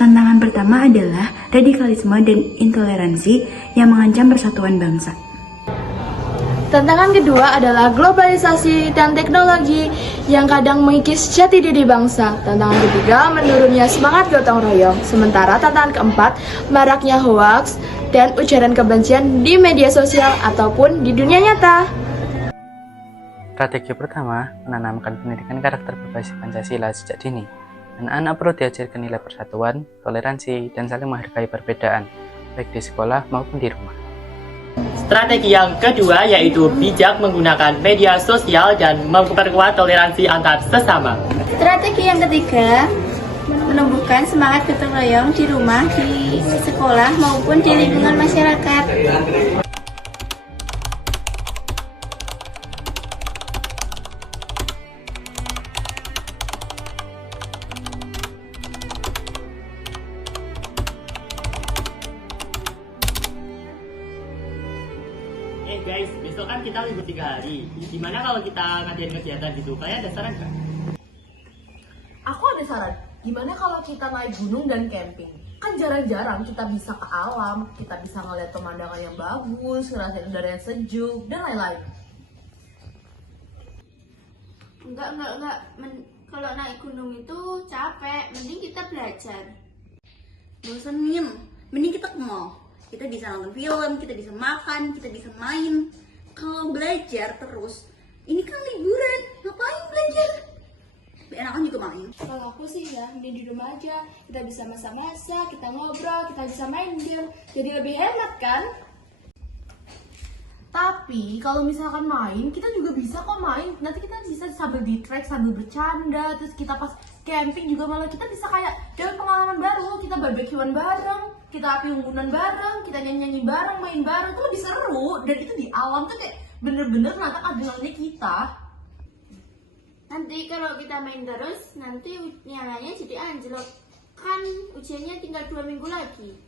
Tantangan pertama adalah radikalisme dan intoleransi yang mengancam persatuan bangsa. Tantangan kedua adalah globalisasi dan teknologi yang kadang mengikis jati diri bangsa. Tantangan ketiga, menurunnya semangat gotong royong. Sementara tantangan keempat, maraknya hoaks dan ujaran kebencian di media sosial ataupun di dunia nyata. Strategi pertama, menanamkan pendidikan karakter berbasis Pancasila sejak dini. Anak-anak perlu diajarkan nilai persatuan, toleransi, dan saling menghargai perbedaan, baik di sekolah maupun di rumah. Strategi yang kedua yaitu bijak menggunakan media sosial dan memperkuat toleransi antar sesama. Strategi yang ketiga, menumbuhkan semangat gotong royong di rumah, di sekolah maupun di lingkungan masyarakat. Guys, besok kan kita libur 3 hari. Gimana kalau kita ngadain kegiatan gitu? Kalian ada saran nggak? Aku ada saran, gimana kalau kita naik gunung dan camping? Kan jarang-jarang kita bisa ke alam, kita bisa ngeliat pemandangan yang bagus, ngerasain udara yang sejuk, dan lain-lain. Enggak. Kalau naik gunung itu capek, mending kita belajar. Bosenin, mending kita ke mall. Kita bisa nonton film, kita bisa makan, kita bisa main. Kalau belajar terus, ini kan liburan, ngapain belajar? Enakan juga main. Kalau aku sih ya, mending di rumah aja. Kita bisa masak-masak, kita ngobrol, kita bisa main game. Jadi lebih hemat kan? Tapi kalau misalkan main, kita juga bisa kok main. Nanti kita bisa sambil di track, sambil bercanda. Terus kita pas camping juga malah kita bisa kayak dapat pengalaman baru. Kita barbekyuan bareng, kita api unggunan bareng, kita nyanyi-nyanyi bareng, main bareng. Itu lebih seru. Dan itu di alam tuh kayak bener-bener nantang adrenalinnya kita. Nanti kalau kita main terus, nanti nyalanya jadi anjlok. Kan ujiannya tinggal 2 minggu lagi.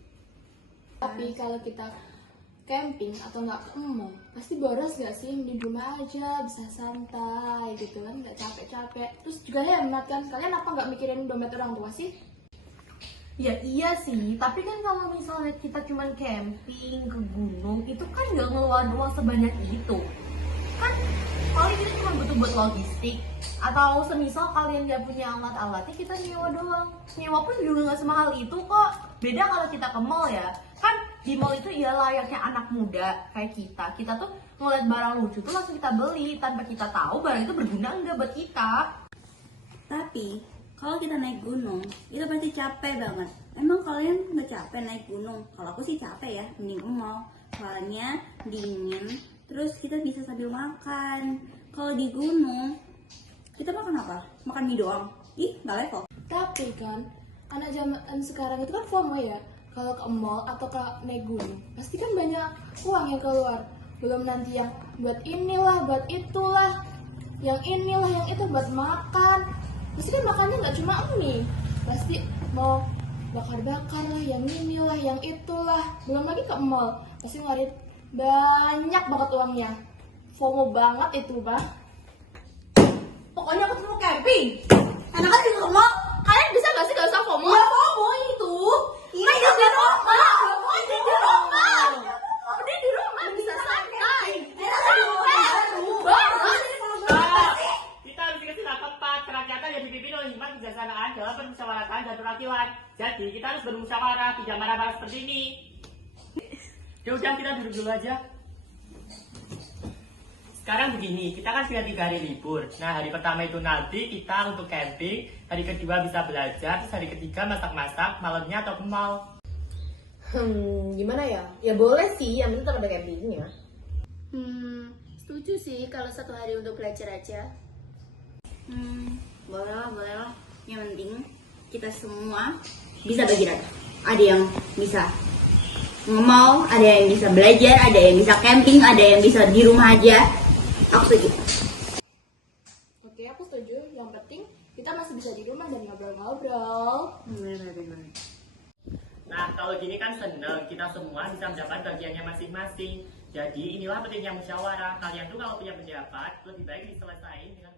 Tapi kalau kita camping atau nggak ke mall, pasti boros gak sih? Di rumah aja bisa santai gitu kan, nggak capek-capek. Terus juga hemat kan? Kalian apa nggak mikirin dompet orang tua sih? Ya iya sih, tapi kan kalau misalnya kita cuma camping ke gunung, itu kan nggak ngeluarin uang sebanyak itu. Kan paling kita cuma butuh buat logistik. Atau semisal kalian nggak punya alat-alatnya, kita nyewa doang. Nyewa pun juga nggak semahal itu kok. Beda kalau kita ke mall ya. Kan di mall itu ya layaknya anak muda kayak kita. Kita tuh ngeliat barang lucu tuh langsung kita beli tanpa kita tahu barang itu berguna enggak buat kita. Tapi, kalau kita naik gunung, itu pasti capek banget. Emang kalian nggak capek naik gunung? Kalau aku sih capek ya, mending ke mall. Soalnya dingin, terus kita bisa sambil makan. Kalau di gunung, kita makan apa? Makan mie doang. Ih, nggak level. Tapi kan anak zaman sekarang itu kan FOMO ya. Kalau ke mall atau ke naik gunung, pasti kan banyak uang yang keluar. Belum nanti yang buat inilah, buat itulah, yang inilah, yang itu buat makan. Pasti kan makannya nggak cuma mie. Pasti mau bakar-bakar lah, yang inilah, yang itulah. Belum lagi ke mall, pasti ngeluarin banyak banget uangnya. FOMO banget itu, Bang. Pokoknya aku mau camping. Enak aja ke mall. Kalian bisa gak sih gak usah FOMO? Ya FOMO itu. Ini kan di rumah. Ini di rumah. Udah di rumah bisa santai. Kita harus dikasih tempat kerakyatan yang dipimpin oleh hikmat kebijaksanaan dalam permusyawaratan dan perwakilan. Jadi kita harus bermusyawarah, tidak marah-marah seperti ini. Ya udah, kita duduk dulu aja. Sekarang begini, kita kan sudah 3 hari libur. Nah, hari pertama itu nanti kita untuk camping, hari kedua bisa belajar, terus hari ketiga masak-masak, malamnya atau ke mall. Gimana ya? Ya boleh sih, yang penting tetap ada campingnya. Setuju sih kalau 1 hari untuk belajar aja. Boleh lah. Yang penting kita semua bisa bagi rata. Ada yang bisa nge-mall, ada yang bisa belajar, ada yang bisa camping, ada yang bisa di rumah aja. Aku setuju. Oke, aku setuju. Yang penting kita masih bisa di rumah dan ngobrol-ngobrol. Nah, kalau gini kan seneng, kita semua bisa mendapat bagiannya masing-masing. Jadi inilah pentingnya musyawarah. Kalian tuh kalau punya pendapat, lebih baik diselesaikan dengan